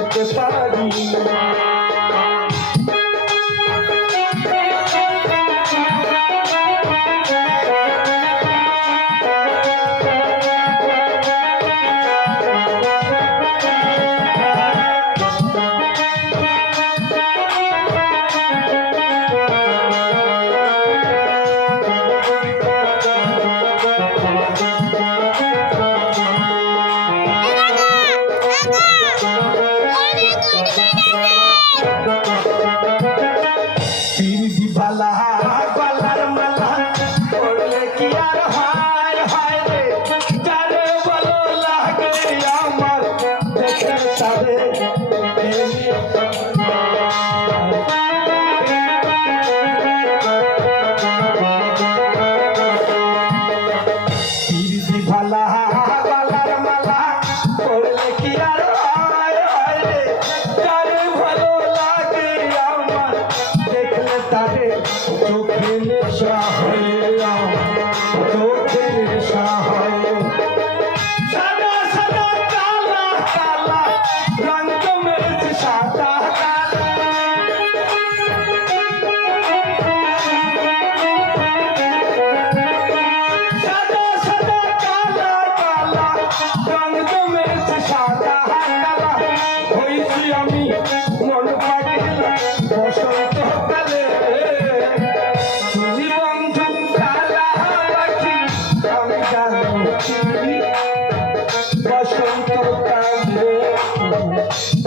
বলতে পারি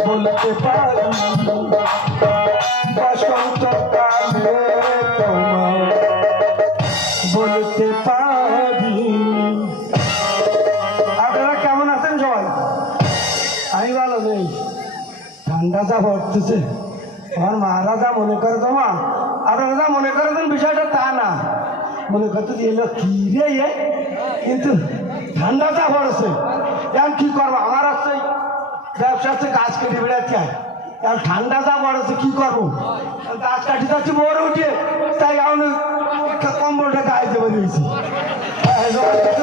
বলতে পারি বসন্তকালে তোমার বলতে পারি। আপনারা কেমন আছেন সবাই? আমি ভালো নেই, ঠান্ডা যা পড়তেছে। আমার মারা যা মনে করে তোমা, আপনারা যা মনে করেছেন বিষয়টা তা না, মনে করতে এলো কি রে, কিন্তু ঠান্ডা যা পড়েছে এখন কি করবো, আমার হচ্ছে ব্যবসা হচ্ছে গাছ কেটে বেড়াতে হয়, এখন ঠান্ডা যা পড়েছে কি করবো, গাছ কাটি যাচ্ছি বড় উঠে, তাই আমি কম্বলটা গায়ে দেবো দিয়েছি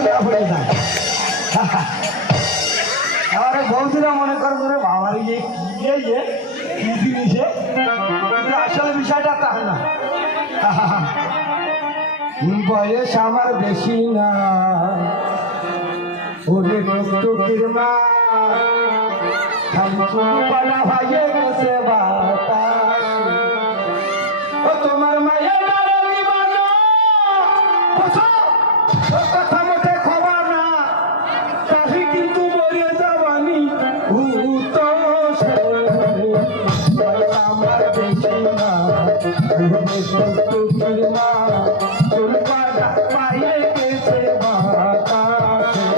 না পড়ে যায়। আমার বৌদিরা মনে করে ধরে বাবার ইয়ে কি জিনিসে, আসলে বিষয়টা তা না। বয়স আমার বেশি না, ওরে টুকটুকির মা খালি চুপানা ভাইয়ে গেছে বাতাস, ও তোমার মায়ের কথা মতে খবর না, তাহি কিন্তু মরে যাবানি আমার বেশি না, টুকটুকির মা চুপানা পাইয়ে গেছে বাতাসে।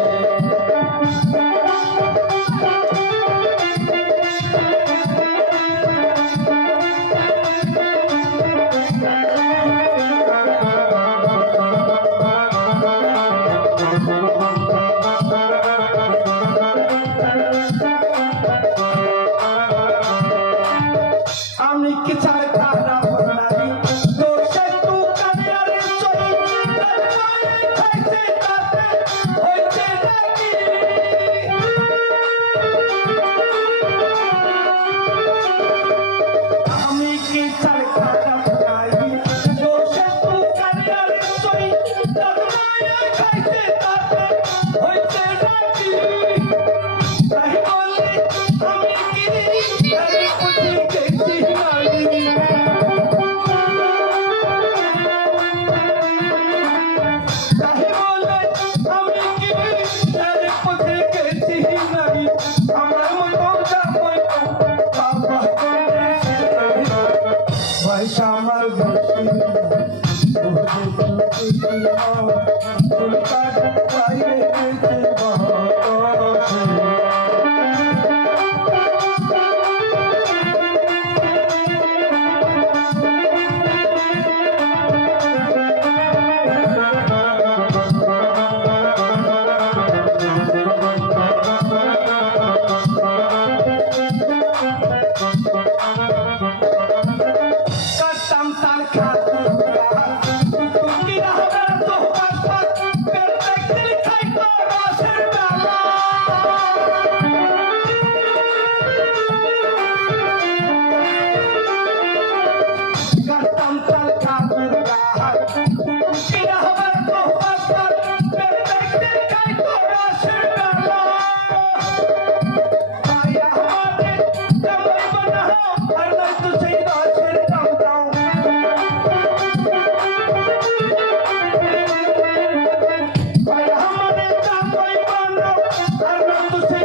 রক্ত সেই